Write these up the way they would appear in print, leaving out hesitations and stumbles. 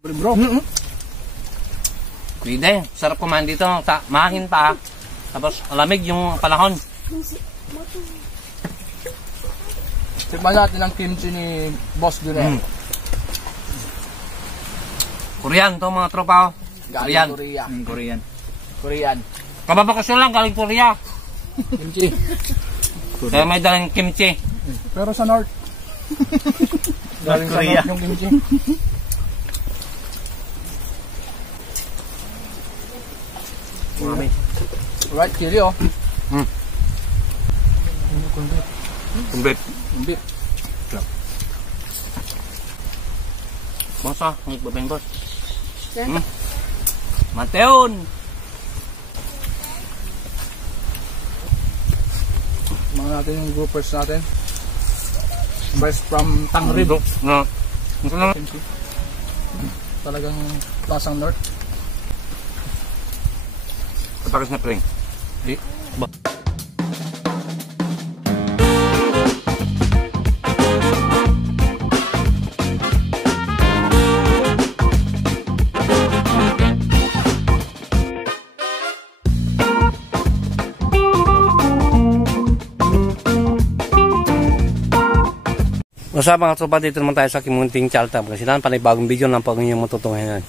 Bro. Pwede. Sarap kumain dito. Mahangin pa. Tapos malamig yung panahon. Tikman natin ang kimchi ni Boss Junel. Korean to mga tropa. Korean. Korean. Kababakasyon lang galing Korea. Kimchi. Kaya may dalang kimchi. Pero sa North. Galing sa Korea. North yung kimchi. Right, kili oh. Kumbit. Bangsa, ang igbabeng boss. Mateon. Mga natin yung groupers natin. Best from Tangrib. No. Kimchi. Talagang lasang North. Tapakas na pring. What's up mga tropa, dito naman tayo sa Kimunting Chalta. Kasi lang panibagong video lang pag inyong matutungan.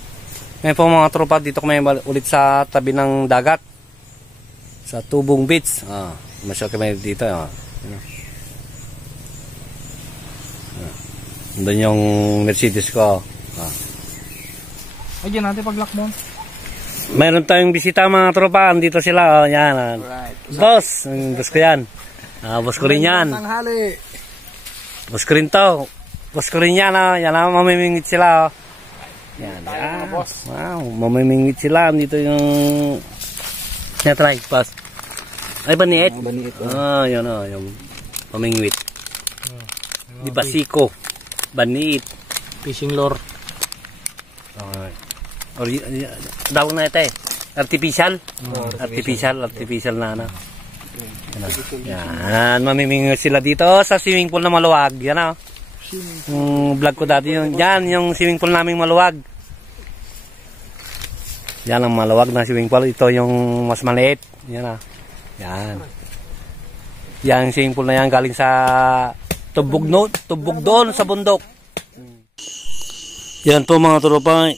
Ngayon po mga tropa, dito kami ulit sa tabi ng dagat. Sa Tubong Beach. Masyal kami dito. Doon yung Mercedes ko. Ay, dyan natin pag-lock mo. Mayroon tayong bisita mga tropa. Andito sila. Yan. Alright. Boss. Boss ko yan. Boss ko rin yan. Tanghali. Boss ko rin to. Boss ko rin yan. Yan ang mamimingit sila. Yan. Wow. Mamimingit sila. Dito yung netry. Pass. Ay, baniit. Yan o. Yung mamingwit. Di ba siko? Baniit. Fishing lure. Daw na ito eh. Artificial. Artificial na ano. Yan, mamimingwit sila dito sa swimming pool na maluwag. Yan o. Yung vlog ko dati yun. Yan, yung swimming pool naming maluwag. Yan ang maluwag na swimming pool. Ito yung mas maliit. Yan o. Yan. Yan yung swimming pool na yan galing sa tubog doon sa bundok. Yan po mga tropa.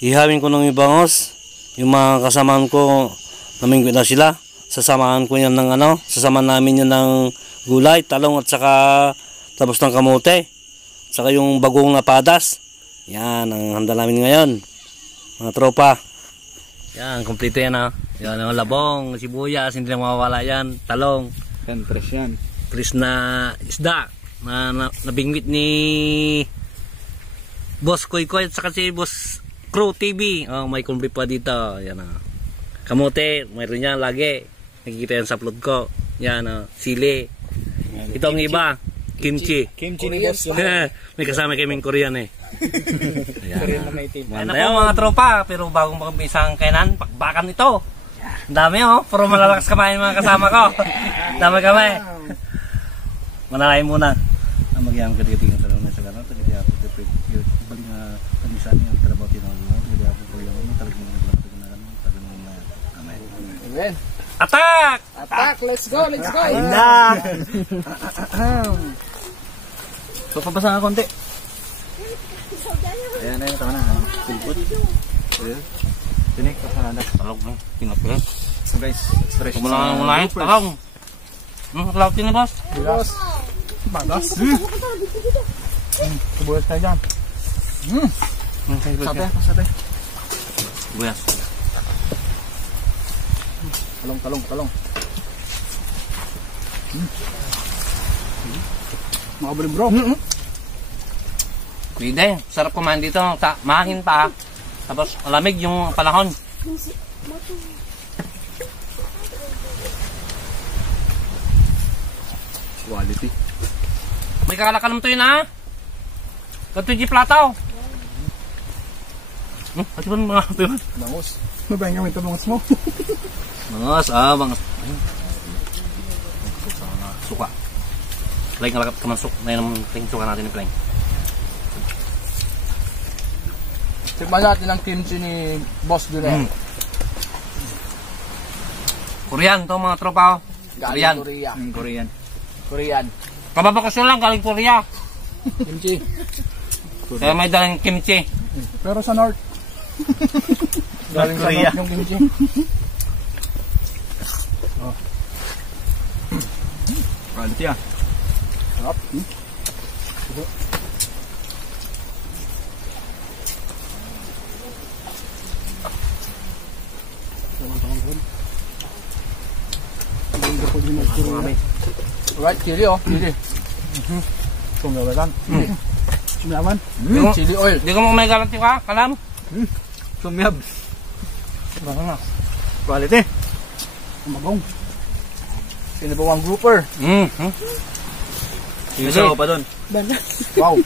Ihawin ko ng ibangos. Yung mga kasamaan ko, namingwit na sila. Sasamahan ko yan ng sasamahan namin yan ng gulay, talong at saka tapos ng kamote. Saka yung bagong na padas. Yan ang handa namin ngayon. Mga tropa. Yan, kompleto yan Yan ang labong, sibuyas, hindi na mawawala yan. Talong. Yan, fresh yan. Fresh na isda. Nabingwit ni Boss Koy at saka si Boss Crew TV. May kumbi pa dito. Yan kamote, mayroon yan lagi. Nakikita yan sa upload ko. Yan sili. Ito ang iba. Kimchi. Kimchi ni Boss. May kasama kaming Korean eh. Korean na may team. Ano po mga tropa, pero bagong isang kainan, pakbakan ito. Ang dami puro malalakas kamain mga kasama ko. Dami kami. Manalay muna. Magyang katigating ang talong na sa gano'n. Tagadiya ako ito. Balik na kanisan yung trabaho tinawag mo. Tagadiya ako po yung talagang mga amen. Amen. Attack! Attack! Let's go! Let's go! Ayan! So, pabasa nga konti. Ayan, tama na. Pilpot. Tinik, pasanada. Talog na. Pinapin. So guys, fresh. Mula talong. Talog din na boss. Boss. Bagas. Sibuyas tayo dyan. Sate. Sibuyas. Talong. Makabaling bro. Pwede. Sarap kumain dito. Mahangin pa. Tapos malamig yung panahon. Quality. May kakalakalam to yun Ganto yung plataw. Pati ba mga piwan? Bangos. Mabahing kami ito bangos mo. Bangos. Bangos. Suka. Play nga kaman suka. Ngayon naman suka natin ni Play. Tikman natin ang kimchi ni Boss Junel. Korean to mga tropa. Korean. Korea. Korean. Korean. Kababakasyon lang galing Korea. Kimchi. Kaya may dalang kimchi. Pero sa North. Galing sa Korea. North yung kimchi. Quality ah. Sarap. Alright, chili oh. Chili. Sumlawan. Sumlawan. Chili oil. Di ko mo may garanti ka, kalam? Sumyab. Baka nga. Quality. Magong. Sinabawang grouper. Isaw pa doon. Wow.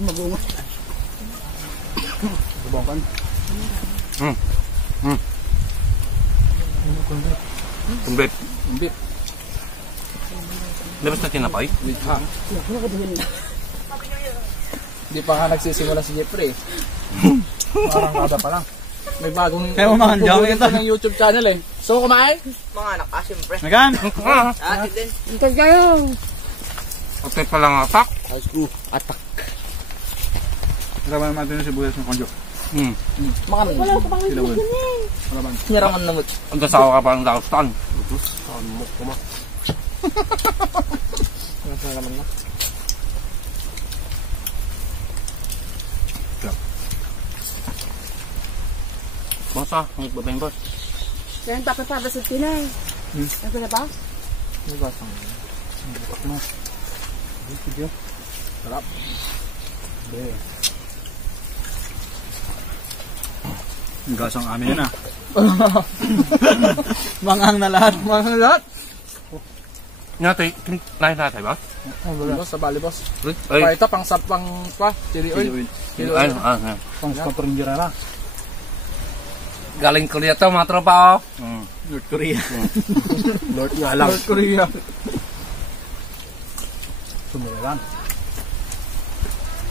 Magong. Subukan. Kumbit. Hindi. Labas na tinapay? Ha. Hindi pa nga nagsisimula si Jeffrey. Parang kada pa lang. May bagong Kaya mga jawi pupunin ito. ng YouTube channel eh. So kumain? Mga anak ka, siyempre. Nagan. Atin din. Hintay kayo. Okay pa lang atak. Atak. Grabe naman natin yung sibuyas ng konjo. Makanan. Wala ko pang Silawin. ganyan. Niraman namot. Ang kasawa ka pa ng daustan. Niraman na. Basta, ang iba boss. Kaya yung tapos para sa tinay. Ano na ba? May basang. No. Video. Sarap. Be. Ang gasang amin yun ah. Mangang na lahat. Mga lahat. Natin, natin ba? Boss, sa bali boss. Ay, Pa ito pang sapang pa. Chili oil. Chili oil. Pang spatringira na. Galing Korea to mga tropa. North Korea. North nga lang. North Korea. Sumulawan.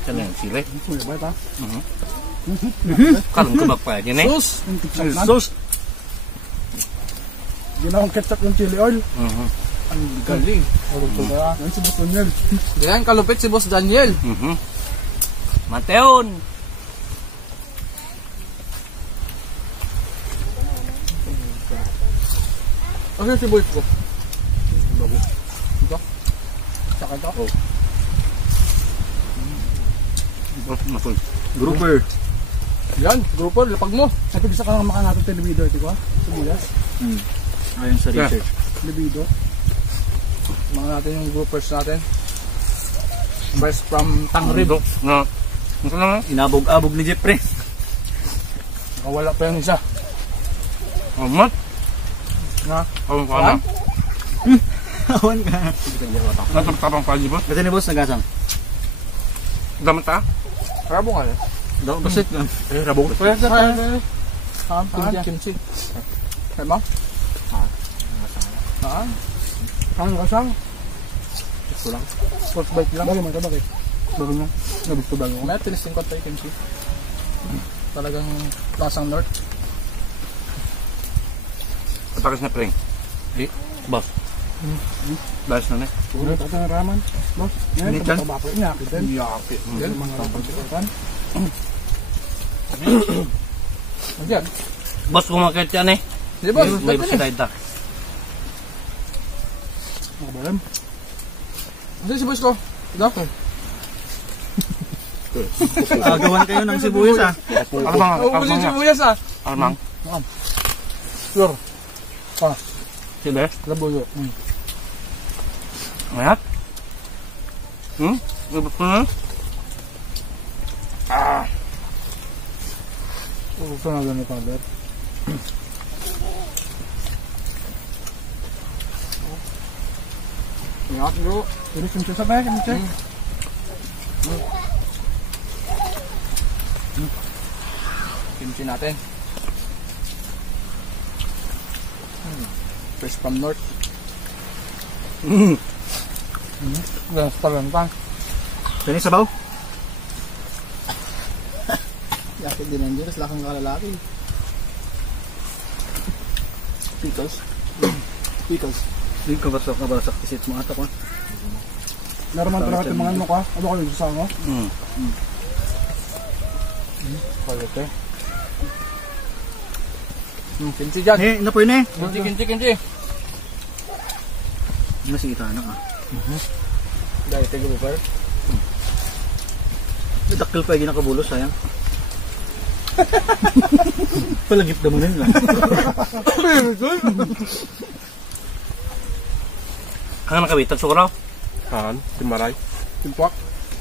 Yan yung sili. Sumibay pa. Kalong kubak pa yan eh. Sus! Sus. Ginawang ketchup yung chili oil. Ang galing. Yan si Boss Daniel. Ganyan kalupit si Boss Daniel. Mateon. Ano si Boy ko? Bago. Ito? Saka ito? Oh. Matul. Grouper. Yan, grupo, lapag mo. Ito gusto ka lang makangatong televido ito ko, Sibuyas. Ayon sa research. Televido. Mga natin yung groupers natin. Best from Tangrib. No. Ito na nga. Inabog-abog ni Jeffrey. Nakawala pa yung isa. Amat. Na? Awang ka na. Awan ka. Nataptapang pa di ba? Kasi ni boss nagasang. Damat ta? Rabo nga eh. Daw basit lang. Rabo. Kaya sa kaya. Kimchi. Kaya mo? Ha? Ano kasang? Ito lang. First bite lang. Bagay man ka, bakit? Bago nyo. Nagusto ba nyo? May tinisting ko tayo kimchi. Talagang lasang north. Patakis na preng. Boss. Bas na na. Puro ito ang raman. Boss, yan, Nitan? tabako niya. Kita. Yaki. Yan, mga kapagkatan. Diyan. Boss, kumakit yan eh. Di ba? May basita ita. Mga balam. Ano si boss ko? Dako. Agawan kayo ng sibuyas ah. Alamang. Ang ulit si Buyas ah. Alamang. Sure. Sige. Labuyo. Mayat. Ibig ko na. Gusto na ganun pa, Bert. Ingat bro. Tulis yung susa ba? Kimchi? Kimchi natin. Fresh from north. Ganun pa lang pa. Saan yung sabaw? Yakit din nandiyan, tapos lakang kalalaki. Pickles. Pickles. Hindi ka basak isit mo ata ko. Naroman talaga yung mga ano ka. Ano ka yung susama? Palit eh. Kinsi dyan. Eh, na po yun eh. Kinsi. Nasita na ka. Dahil tayo mo pa. Dakil pa yung ginakabulos, sayang. Palagip na mo na lang. Ang nakawit, ang sukuraw. Haan, timaray. Timpuak.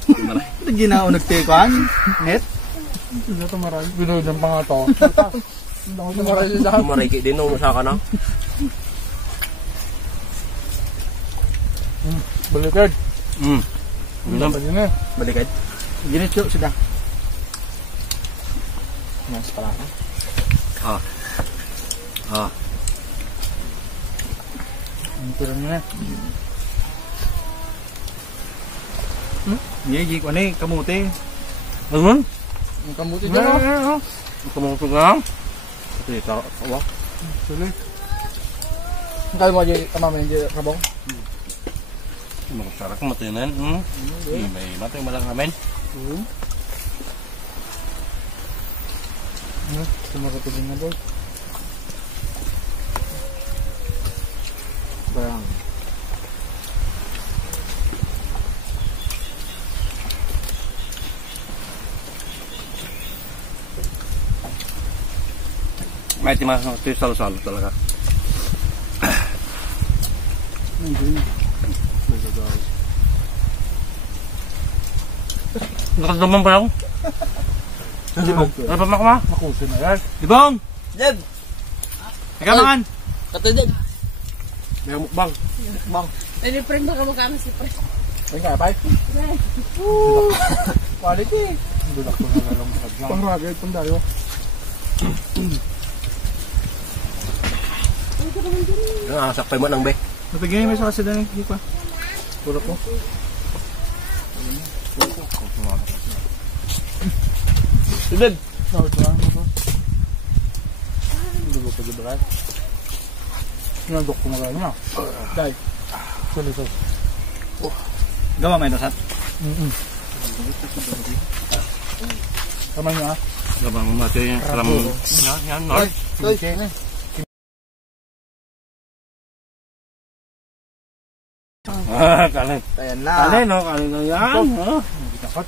Ito ginao nagtekuan. Net. Hindi ito marami. Binuldan pa nga to. Timaray din lahat. Timaray kayo din, umasa ka na. Balikad. Ganun. Balikad. Ginitso sila. Mas pala ka. Ang pira niya eh. Hindi, ko ano eh, kamuti. Ano? Ang kamuti dyan o. Ang kamuto ka? Ito yung tawa. Sulit. Ang kaya mo dyan, kamama yung kabong? Magsarak matinan. May matay malang amin. Sumakapilin na boy. Parang. May timas ng salo-salo talaga. Nakasdaman pa ako. Dibong. Ano pa makama? Makusin na yan. Dibong! Deb! Nagamangan! Katoy Deb! May mukbang. Nani-friend mo kamukha mo si Fred. May kaya pa eh. Quality. Bulak ko na lalong lang. Pang ragay, pang dayo. Sakpay mo nang be. Napigyan may sa kasi doon eh. Hindi pa. Pulok mo. Sudad. Nakit na ano ba? Hindi ko pa gabakay. Sinandok ko na gano'n. Dahil. Sulit. Gawa may dasat. Tama niyo ah. Gabang matay yung kalam. Yan, no? Okay. Kalin. Ayan na. Kalin, no? Kalin na yan. Dapat.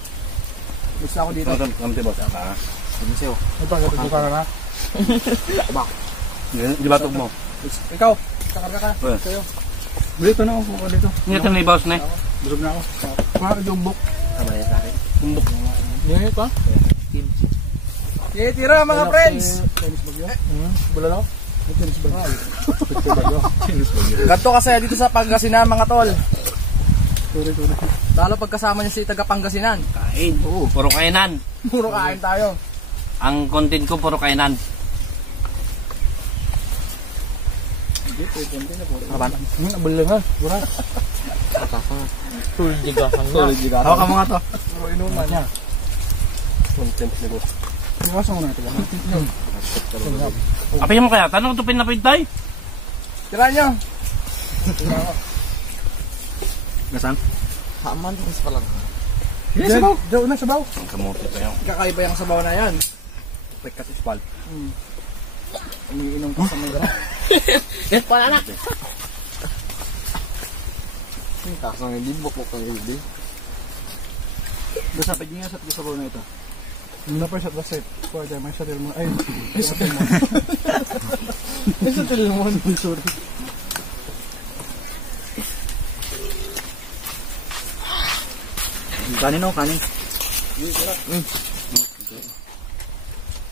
Gusto ako dito. Kamti boss. Ano sa'yo? May pagkatubo ka na. Di ba tog mo? Ikaw. Kakarga ka. Well. Sa'yo. Dito na ako dito. Hindi ito na ibawas na eh. Busog na ako. Mga kajumbok. Tama yan sa akin. Tumbok. Ngayon pa. Okay, tira mga friends. Tennis bagyo. Bulalo. Tennis bagyo. Ganto kasi dito sa Pangasinan mga tol. Sorry. Lalo pagkasama niya si taga Pangasinan. Kain. Puro kainan. Puro kain tayo. Ang content ko puro kainan. Kaban. Bulalo nga. Bura. Tuljigasan na. Hawakan mo nga to. Puro inuman niya. Content nito. Iwasan mo na ito. Apay mo kaya? Tanong ito pinapintay? Tira niyo. Gasan? Haman din sa palang. Yes, sabaw. Daw na sabaw. Ang kamuti pa yun. Kakaiba yung sabaw na yan. Pagkat ispal. Umiinom ka sa mga gara. Wala na. Kasang hindi bukok ang hindi. Gasapit niya sa sabaw na ito. Wala pa siya set. Pwede, may satil mo. Ay, May satil mo. sorry. Kanin o, kanin.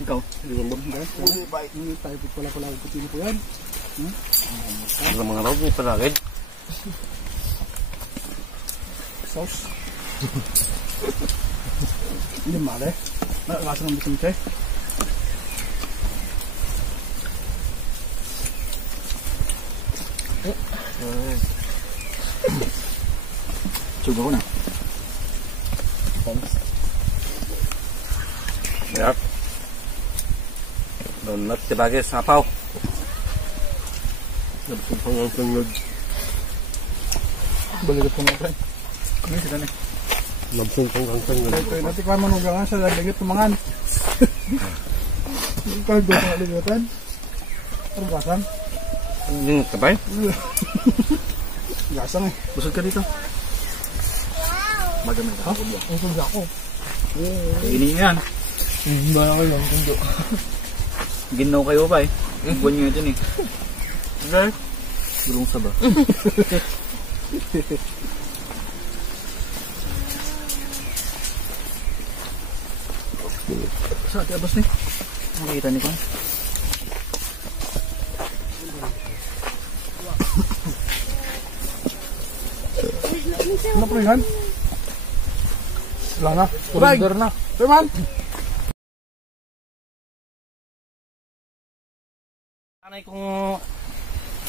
Ikaw. Hindi tayo pala kutino po yan. Ang mga road may palagid. Sauce. Hindi mali. Malakasan ng bitin siya. Suga ko na. Yep. Donut tibagay sa sapaw. Balikat ko natin. Ano sila na? Kaya natikman mo nung gangan sa lagit tumangan. Kaya doon sa ligatan. Ano gasang? Yung kabay? Gasang eh. Busog ka dito. Magamay ka. Ang tunda ko. Kainin nyo yan. Ba na kayo ang tundo. Ginaw kayo ba eh. Buwan nyo ito eh. Okay. Gulong saba. Sa ati abas ni. Nakikita ni ko. Ano po yan? Wala na. Surrender na. Teman! Sanay kung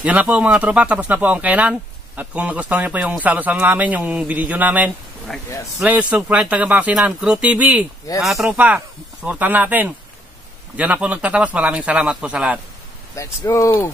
yan na po mga tropa, tapos na po ang kainan. At kung nagustuhan niyo po yung salo-salo namin, yung video namin, Right, yes. please subscribe Tagabangsinan, Crew TV, Yes. mga tropa, suportahan natin. Diyan na po nagtatapos, maraming salamat po sa lahat. Let's go!